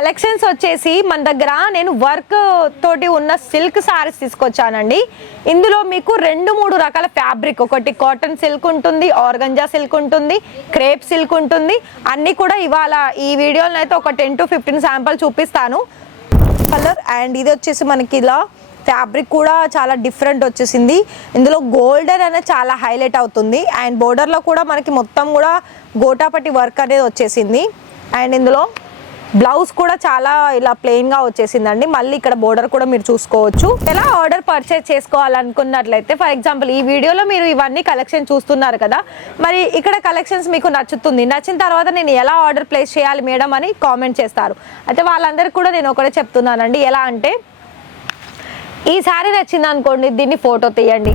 Collections వచ్చేసి మన దగ్గర నేను వర్క్ తోటి ఉన్న సిల్క్ సారీస్ తీసుకొచ్చానండి. ఇందులో మీకు 2-3 రకాల ఫ్యాబ్రిక్, ఒకటి కాటన్ సిల్క్ ఉంటుంది, ఆర్గంజా సిల్క్ ఉంటుంది, క్రేప్ సిల్క్ ఉంటుంది. అన్నీ కూడా ఇవాళ ఈ వీడియోలో అయితే ఒక 10 to 15 శాంపుల్ చూపిస్తాను. కలర్ అండ్ ఇది వచ్చేసి మనకి ఇలా ఫ్యాబ్రిక్ కూడా చాలా డిఫరెంట్ వచ్చేసింది. ఇందులో గోల్డెన్ అనేది చాలా హైలైట్ అవుతుంది అండ్ బోర్డర్లో కూడా మనకి మొత్తం కూడా గోటాపట్టి వర్క్ అనేది వచ్చేసింది. అండ్ ఇందులో బ్లౌజ్ కూడా చాలా ఇలా ప్లెయిన్గా వచ్చేసిందండి. మళ్ళీ ఇక్కడ బోర్డర్ కూడా మీరు చూసుకోవచ్చు. ఎలా ఆర్డర్ పర్చేస్ చేసుకోవాలనుకున్నట్లయితే, ఫర్ ఎగ్జాంపుల్ ఈ వీడియోలో మీరు ఇవన్నీ కలెక్షన్ చూస్తున్నారు కదా, మరి ఇక్కడ కలెక్షన్స్ మీకు నచ్చుతుంది, నచ్చిన తర్వాత నేను ఎలా ఆర్డర్ ప్లేస్ చేయాలి మేడం అని కామెంట్ చేస్తారు. అయితే వాళ్ళందరికీ కూడా నేను ఒకటే చెప్తున్నానండి, ఎలా అంటే ఈ శారీ నచ్చింది అనుకోండి, దీన్ని ఫోటో తీయండి.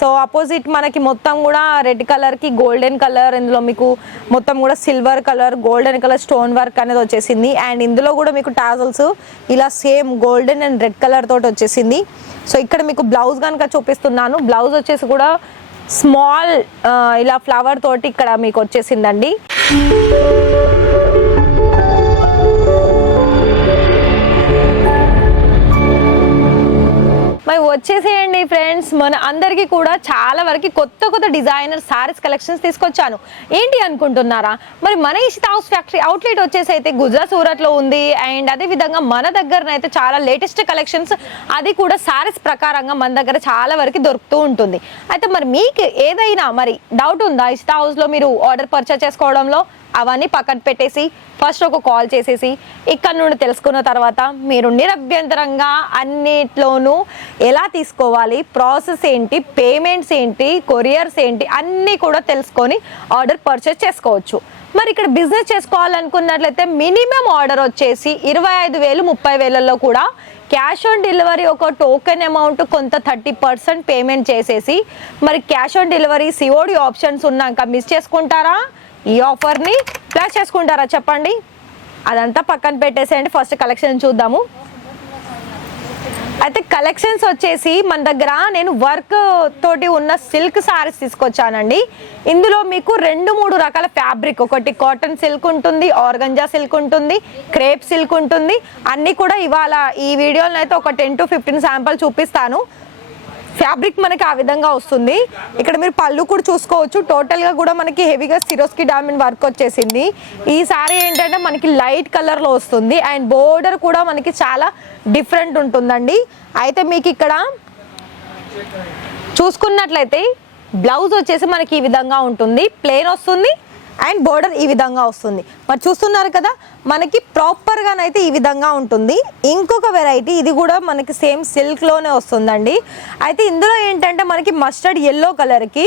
సో అపోజిట్ మనకి మొత్తం కూడా రెడ్ కలర్కి గోల్డెన్ కలర్, ఇందులో మీకు మొత్తం కూడా silver colour, golden colour stone work అనేది వచ్చేసింది. అండ్ ఇందులో కూడా మీకు టాజల్స్ ఇలా same golden and red colour తోటి వచ్చేసింది. సో ఇక్కడ మీకు బ్లౌజ్ కనుక చూపిస్తున్నాను. బ్లౌజ్ వచ్చేసి కూడా స్మాల్ ఇలా ఫ్లవర్ తోటి ఇక్కడ మీకు వచ్చేసిందండి. మరి వచ్చేసేయండి ఫ్రెండ్స్, మన అందరికీ కూడా చాలా వరకు కొత్త డిజైనర్ సారీస్ కలెక్షన్స్ తీసుకొచ్చాను. ఏంటి అనుకుంటున్నారా? మరి మన ఇషితా హౌస్ ఫ్యాక్టరీ అవుట్లెట్ వచ్చేసి అయితే గుజరాత్ సూరత్లో ఉంది. అండ్ అదేవిధంగా మన దగ్గరనైతే చాలా లేటెస్ట్ కలెక్షన్స్, అది కూడా సారీస్ ప్రకారంగా మన దగ్గర చాలా వరకు దొరుకుతూ ఉంటుంది. అయితే మరి మీకు ఏదైనా మరి డౌట్ ఉందా ఇషితా హౌస్లో మీరు ఆర్డర్ పర్చేస్ చేసుకోవడంలో? అవన్నీ పక్కన పెట్టేసి ఫస్ట్ ఒక కాల్ చేసేసి ఇక్కడ నుండి తెలుసుకున్న తర్వాత మీరు నిరభ్యంతరంగా అన్నిట్లోనూ ఎలా తీసుకోవాలి, ప్రాసెస్ ఏంటి, పేమెంట్స్ ఏంటి, కొరియర్స్ ఏంటి, అన్నీ కూడా తెలుసుకొని ఆర్డర్ పర్చేస్ చేసుకోవచ్చు. మరి ఇక్కడ బిజినెస్ చేసుకోవాలనుకున్నట్లయితే మినిమం ఆర్డర్ వచ్చేసి 25,000 30,000లో కూడా క్యాష్ ఆన్ డెలివరీ, ఒక టోకెన్ అమౌంట్ కొంత 30% పేమెంట్ చేసేసి మరి cash on delivery COD options ఉన్నాక మిస్ చేసుకుంటారా? ఈ ఆఫర్ని ప్లాన్ చేసుకుంటారా చెప్పండి? అదంతా పక్కన పెట్టేసేయండి. ఫస్ట్ కలెక్షన్ చూద్దాము. అయితే కలెక్షన్స్ వచ్చేసి మన దగ్గర నేను వర్క్ తోటి ఉన్న సిల్క్ సారీస్ తీసుకొచ్చానండి. ఇందులో మీకు 2-3 రకాల ఫ్యాబ్రిక్, ఒకటి కాటన్ సిల్క్ ఉంటుంది, ఆర్గంజా సిల్క్ ఉంటుంది, క్రేప్ సిల్క్ ఉంటుంది. అన్నీ కూడా ఇవాళ ఈ వీడియోలో అయితే ఒక 10 to 15 శాంపుల్ చూపిస్తాను. ఫ్యాబ్రిక్ మనకి ఆ విధంగా వస్తుంది. ఇక్కడ మీరు పళ్ళు కూడా చూసుకోవచ్చు. టోటల్గా కూడా మనకి హెవీగా సిరోస్కి డైమండ్ వర్క్ వచ్చేసింది. ఈ సారీ ఏంటంటే మనకి లైట్ కలర్లో వస్తుంది అండ్ బోర్డర్ కూడా మనకి చాలా డిఫరెంట్ ఉంటుందండి. అయితే మీకు ఇక్కడ చూసుకున్నట్లయితే బ్లౌజ్ వచ్చేసి మనకి ఈ విధంగా ఉంటుంది, ప్లెయిన్ వస్తుంది అండ్ బోర్డర్ ఈ విధంగా వస్తుంది. మరి చూస్తున్నారు కదా, మనకి ప్రాపర్గానైతే ఈ విధంగా ఉంటుంది. ఇంకొక వెరైటీ, ఇది కూడా మనకి సేమ్ సిల్క్లోనే వస్తుందండి. అయితే ఇందులో ఏంటంటే మనకి మస్టర్డ్ ఎల్లో కలర్కి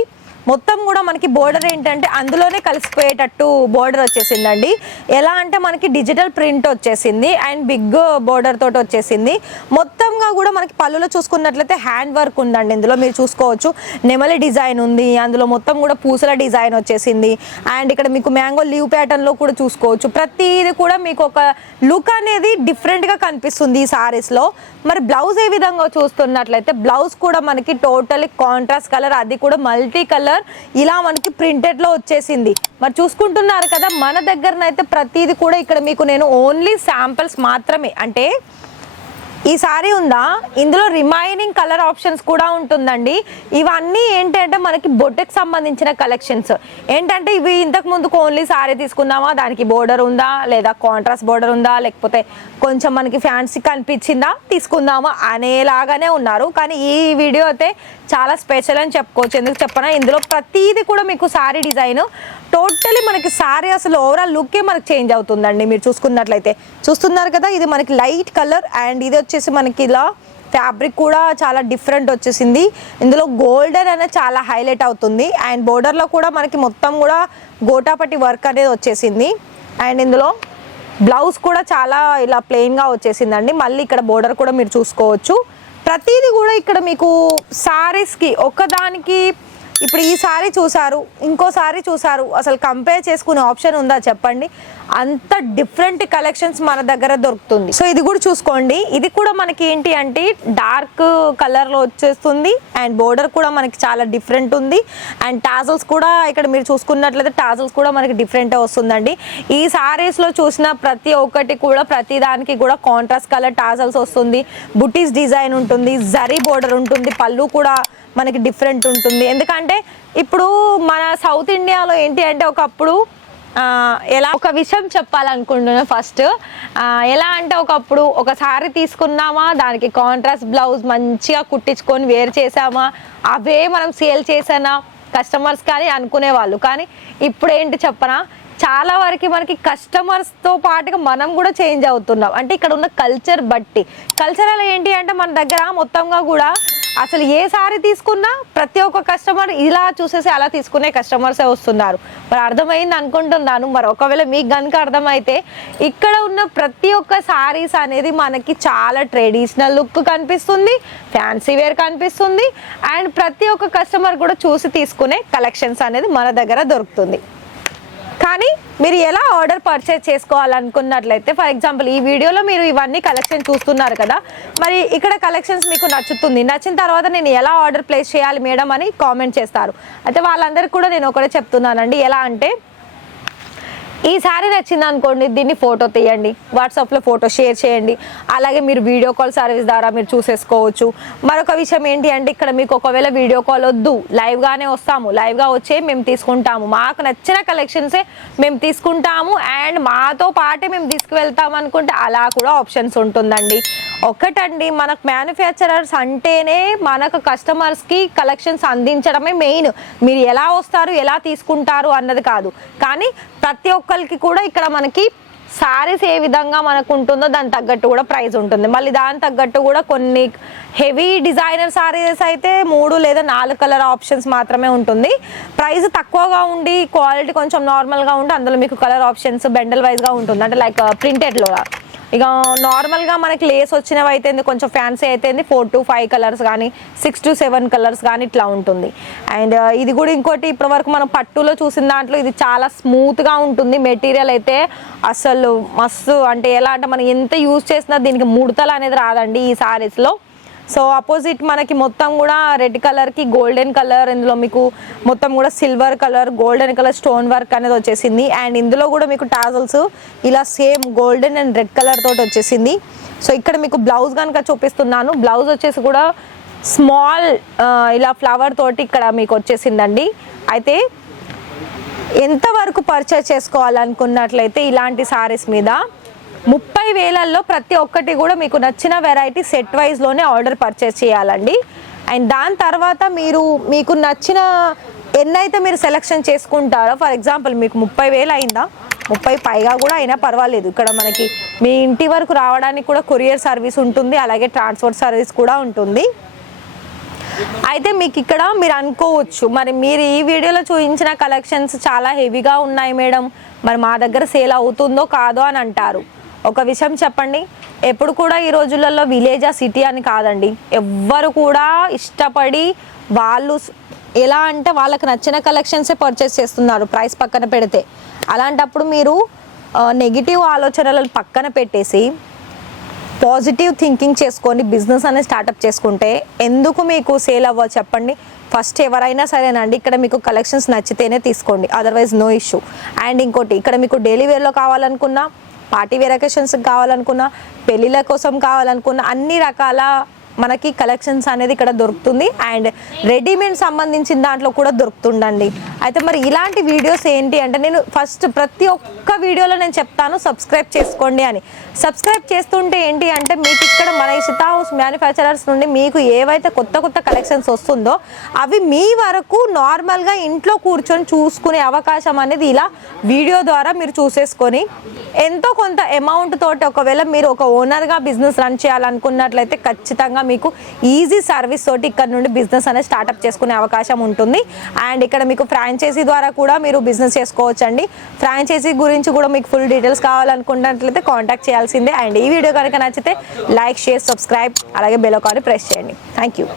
మొత్తం కూడా మనకి బోర్డర్ ఏంటంటే అందులోనే కలిసిపోయేటట్టు బోర్డర్ వచ్చేసిందండి. ఎలా అంటే మనకి డిజిటల్ ప్రింట్ వచ్చేసింది అండ్ బిగ్ బోర్డర్ తోటి వచ్చేసింది. మొత్తంగా కూడా మనకి పళ్ళులో చూసుకున్నట్లయితే హ్యాండ్ వర్క్ ఉందండి. ఇందులో మీరు చూసుకోవచ్చు నెమలి డిజైన్ ఉంది, అందులో మొత్తం కూడా పూసల డిజైన్ వచ్చేసింది. అండ్ ఇక్కడ మీకు మ్యాంగో లీవ్ ప్యాటర్న్లో కూడా చూసుకోవచ్చు. ప్రతిది కూడా మీకు ఒక లుక్ అనేది డిఫరెంట్గా కనిపిస్తుంది ఈ సారీస్లో. మరి బ్లౌజ్ ఏ విధంగా చూస్తున్నట్లయితే బ్లౌజ్ కూడా మనకి టోటలీ కాంట్రాస్ట్ కలర్, అది కూడా మల్టీ కలర్ ఇలా మనకి ప్రింటెడ్ లో వచ్చేసింది. మరి చూసుకుంటున్నారు కదా, మన దగ్గరనైతే ప్రతిదీ కూడా ఇక్కడ మీకు నేను ఓన్లీ శాంపిల్స్ మాత్రమే, అంటే ఈ సారీ ఉందా ఇందులో రిమైనింగ్ కలర్ ఆప్షన్స్ కూడా ఉంటుందండి. ఇవన్నీ ఏంటంటే మనకి బొట్టెకి సంబంధించిన కలెక్షన్స్. ఏంటంటే ఇవి ఇంతకు ముందుకు ఓన్లీ సారీ తీసుకున్నామా, దానికి బోర్డర్ ఉందా, లేదా కాంట్రాస్ట్ బోర్డర్ ఉందా, లేకపోతే కొంచెం మనకి ఫ్యాన్సీ కనిపించిందా తీసుకుందామా అనేలాగానే ఉన్నారు. కానీ ఈ వీడియో అయితే చాలా స్పెషల్ అని చెప్పుకోవచ్చు. ఎందుకు చెప్పనా, ఇందులో ప్రతిదీ కూడా మీకు సారీ డిజైన్ టోటలీ మనకి సారీ అసలు ఓవరాల్ లుక్కే మనకి చేంజ్ అవుతుందండి. మీరు చూసుకున్నట్లయితే చూస్తున్నారు కదా, ఇది మనకి లైట్ కలర్ అండ్ ఇది వచ్చేసి మనకి ఇలా ఫ్యాబ్రిక్ కూడా చాలా డిఫరెంట్ వచ్చేసింది. ఇందులో గోల్డెన్ అనేది చాలా హైలైట్ అవుతుంది అండ్ బోర్డర్లో కూడా మనకి మొత్తం కూడా గోటాపట్టి వర్క్ అనేది వచ్చేసింది. అండ్ ఇందులో బ్లౌజ్ కూడా చాలా ఇలా ప్లెయిన్గా వచ్చేసిందండి. మళ్ళీ ఇక్కడ బోర్డర్ కూడా మీరు చూసుకోవచ్చు. ప్రతిదీ కూడా ఇక్కడ మీకు సారీస్కి ఒకదానికి ఇప్పుడు ఈ సారీ చూసారు, ఇంకో సారీ చూసారు, అసలు కంపేర్ చేసుకునే ఆప్షన్ ఉందా చెప్పండి? అంత డిఫరెంట్ కలెక్షన్స్ మన దగ్గర దొరుకుతుంది. సో ఇది కూడా చూసుకోండి, ఇది కూడా మనకి ఏంటి అంటే డార్క్ కలర్లో వచ్చేస్తుంది అండ్ బోర్డర్ కూడా మనకి చాలా డిఫరెంట్ ఉంది అండ్ టాజల్స్ కూడా ఇక్కడ మీరు చూసుకున్నట్లయితే టాజల్స్ కూడా మనకి డిఫరెంట్ వస్తుందండి. ఈ సారీస్లో చూసిన ప్రతి ఒక్కటి కూడా ప్రతి దానికి కూడా కాంట్రాస్ట్ కలర్ టాజల్స్ వస్తుంది, బుటీస్ డిజైన్ ఉంటుంది, జరీ బోర్డర్ ఉంటుంది, పళ్ళు కూడా మనకి డిఫరెంట్ ఉంటుంది. ఎందుకంటే ఇప్పుడు మన సౌత్ ఇండియాలో ఏంటి అంటే ఒకప్పుడు ఎలా ఒక విషయం చెప్పాలనుకుంటున్నాను ఫస్ట్. ఎలా అంటే ఒకప్పుడు ఒక సారీ తీసుకున్నామా, దానికి కాంట్రాస్ట్ బ్లౌజ్ మంచిగా కుట్టించుకొని వేర్ చేసామా, అవే మనం సేల్ చేసానా కస్టమర్స్ కానీ అనుకునేవాళ్ళు. కానీ ఇప్పుడు ఏంటి చెప్పనా, చాలా వరకు మనకి కస్టమర్స్తో పాటుగా మనం కూడా చేంజ్ అవుతున్నాం. అంటే ఇక్కడ ఉన్న కల్చర్ బట్టి, కల్చరల్ ఏంటి అంటే మన దగ్గర మొత్తంగా కూడా అసలు ఏ సారీ తీసుకున్నా ప్రతి ఒక్క కస్టమర్ ఇలా చూసేసి అలా తీసుకునే కస్టమర్సే వస్తున్నారు. మరి అర్థమైంది అనుకుంటున్నాను. మరి ఒకవేళ మీకు కనుక అర్థమైతే ఇక్కడ ఉన్న ప్రతి ఒక్క సారీస్ అనేది మనకి చాలా ట్రెడిషనల్ లుక్ కనిపిస్తుంది, ఫ్యాన్సీ వేర్ కనిపిస్తుంది అండ్ ప్రతి ఒక్క కస్టమర్ కూడా చూసి తీసుకునే కలెక్షన్స్ అనేది మన దగ్గర దొరుకుతుంది. కానీ మీరు ఎలా ఆర్డర్ పర్చేజ్ చేసుకోవాలనుకున్నట్లయితే, ఫర్ ఎగ్జాంపుల్ ఈ వీడియోలో మీరు ఇవన్నీ కలెక్షన్ చూస్తున్నారు కదా, మరి ఇక్కడ కలెక్షన్స్ మీకు నచ్చుతుంది, నచ్చిన తర్వాత నేను ఎలా ఆర్డర్ ప్లేస్ చేయాలి మేడం అని కామెంట్ చేస్తారు. అయితే వాళ్ళందరికీ కూడా నేను ఒకటే చెప్తున్నానండి, ఎలా అంటే ఈ సారీ నచ్చింది అనుకోండి, దీన్ని ఫోటో తీయండి, వాట్సాప్లో ఫోటో షేర్ చేయండి, అలాగే మీరు వీడియో కాల్ సర్వీస్ ద్వారా మీరు చూసేసుకోవచ్చు. మరొక విషయం ఏంటి అంటే ఇక్కడ మీకు ఒకవేళ వీడియో కాల్ వద్దు, లైవ్గానే వస్తాము, లైవ్గా వచ్చే మేము తీసుకుంటాము, మాకు నచ్చిన కలెక్షన్సే మేము తీసుకుంటాము అండ్ మాతో పాటే మేము తీసుకువెళ్తాము అనుకుంటే అలా కూడా ఆప్షన్స్ ఉంటుందండి. ఒకటండి, మనకు మ్యానుఫ్యాక్చరర్స్ అంటేనే మనకు కస్టమర్స్కి కలెక్షన్స్ అందించడమే మెయిన్. మీరు ఎలా వస్తారు, ఎలా తీసుకుంటారు అన్నది కాదు. కానీ ప్రతి ఒక్కరికి కూడా ఇక్కడ మనకి సారీస్ ఏ విధంగా మనకు ఉంటుందో దానికి తగ్గట్టు కూడా ప్రైస్ ఉంటుంది. మళ్ళీ దాని తగ్గట్టు కూడా కొన్ని హెవీ డిజైనర్ సారీస్ అయితే 3 లేదా 4 కలర్ ఆప్షన్స్ మాత్రమే ఉంటుంది. ప్రైస్ తక్కువగా ఉండి క్వాలిటీ కొంచెం నార్మల్గా ఉండి అందులో మీకు కలర్ ఆప్షన్స్ బెండల్ వైజ్గా ఉంటుంది. అంటే లైక్ ప్రింటెడ్లో ఇక నార్మల్గా మనకి లేస్ వచ్చినవి అయితే కొంచెం ఫ్యాన్సీ అయితే 4 to 5 కలర్స్ కానీ 6 to 7 కలర్స్ కానీ ఇట్లా ఉంటుంది. అండ్ ఇది కూడా ఇంకోటి, ఇప్పటి వరకు మనం పట్టులో చూసిన దాంట్లో ఇది చాలా స్మూత్గా ఉంటుంది. మెటీరియల్ అయితే అసలు మస్తు, అంటే ఎలా అంటే మనం ఎంత యూజ్ చేసినా దీనికి ముడతలు అనేది రాదండి ఈ సారీస్లో. సో అపోజిట్ మనకి మొత్తం కూడా రెడ్ కలర్కి గోల్డెన్ కలర్, ఇందులో మీకు మొత్తం కూడా silver colour golden colour stone work అనేది వచ్చేసింది అండ్ ఇందులో కూడా మీకు టాజల్స్ ఇలా same golden and red colour తోటి వచ్చేసింది. సో ఇక్కడ మీకు బ్లౌజ్ కనుక చూపిస్తున్నాను, బ్లౌజ్ వచ్చేసి కూడా స్మాల్ ఇలా ఫ్లవర్ తోటి ఇక్కడ మీకు వచ్చేసిందండి. అయితే ఎంతవరకు పర్చేస్ చేసుకోవాలనుకున్నట్లయితే ఇలాంటి సారీస్ మీద 30,000లో ప్రతి ఒక్కటి కూడా మీకు నచ్చిన వెరైటీ సెట్ వైజ్లోనే ఆర్డర్ పర్చేస్ చేయాలండి. అండ్ దాని తర్వాత మీకు నచ్చిన ఎన్నైతే మీరు సెలెక్షన్ చేసుకుంటారో, ఫర్ ఎగ్జాంపుల్ మీకు 30,000 అయిందా, 30 పైగా కూడా అయినా పర్వాలేదు, ఇక్కడ మనకి మీ ఇంటి వరకు రావడానికి కూడా కొరియర్ సర్వీస్ ఉంటుంది, అలాగే ట్రాన్స్పోర్ట్ సర్వీస్ కూడా ఉంటుంది. అయితే మీకు ఇక్కడ మీరు అనుకోవచ్చు, మరి మీరు ఈ వీడియోలో చూపించిన కలెక్షన్స్ చాలా హెవీగా ఉన్నాయి మేడం, మరి మా దగ్గర సేల్ అవుతుందో కాదో అని అంటారు. ఒక విషయం చెప్పండి, ఎప్పుడు కూడా ఈ రోజులలో విలేజా సిటీ అని కాదండి, ఎవ్వరు కూడా ఇష్టపడి వాళ్ళు ఎలా అంటే వాళ్ళకి నచ్చిన కలెక్షన్సే పర్చేస్ చేస్తున్నారు ప్రైస్ పక్కన పెడితే. అలాంటప్పుడు మీరు నెగిటివ్ ఆలోచనలను పక్కన పెట్టేసి పాజిటివ్ థింకింగ్ చేసుకొని బిజినెస్ అనేది స్టార్ట్అప్ చేసుకుంటే ఎందుకు మీకు సేల్ అవ్వదు చెప్పండి. ఫస్ట్ ఎవరైనా సరేనండి, ఇక్కడ మీకు కలెక్షన్స్ నచ్చితేనే తీసుకోండి, అదర్వైజ్ నో ఇష్యూ. అండ్ ఇంకోటి, ఇక్కడ మీకు డైలీ వేర్లో కావాలనుకున్నా, పార్టీ వేర్ అకేషన్స్కి కావాలనుకున్నా, పెళ్ళిళ్ళ కోసం కావాలనుకున్నా అన్ని రకాల మనకి కలెక్షన్స్ అనేది ఇక్కడ దొరుకుతుంది. అండ్ రెడీమేడ్ సంబంధించిన దాంట్లో కూడా దొరుకుతుండండి. అయితే మరి ఇలాంటి వీడియోస్ ఏంటి అంటే నేను ఫస్ట్ ప్రతి ఒక్క వీడియోలో నేను చెప్తాను సబ్స్క్రైబ్ చేసుకోండి అని. సబ్స్క్రైబ్ చేస్తుంటే ఏంటి అంటే మీకు ఇక్కడ మన ఇషితా హౌస్ మ్యానుఫ్యాక్చరర్స్ నుండి మీకు ఏవైతే కొత్త కొత్త కలెక్షన్స్ వస్తుందో అవి మీ వరకు నార్మల్గా ఇంట్లో కూర్చొని చూసుకునే అవకాశం అనేది ఇలా వీడియో ద్వారా మీరు చూసేసుకొని ఎంతో కొంత అమౌంట్ తోటి ఒకవేళ మీరు ఒక ఓనర్గా బిజినెస్ రన్ చేయాలనుకున్నట్లయితే ఖచ్చితంగా మీకు ఈజీ సర్వీస్ తోటి ఇక్కడ నుండి బిజినెస్ అనేది స్టార్ట్అప్ చేసుకునే అవకాశం ఉంటుంది. అండ్ ఇక్కడ మీకు ఫ్రాంచైజీ ద్వారా కూడా మీరు బిజినెస్ చేసుకోవచ్చండి. ఫ్రాంచైజీ గురించి కూడా మీకు ఫుల్ డీటెయిల్స్ కావాలనుకున్నట్లయితే కాంటాక్ట్ చేయాల్సిందే. అండ్ ఈ వీడియో కనుక నచ్చితే లైక్, షేర్, సబ్స్క్రైబ్ అలాగే బెల్ ఐకాన్ ప్రెస్ చేయండి. Thank you.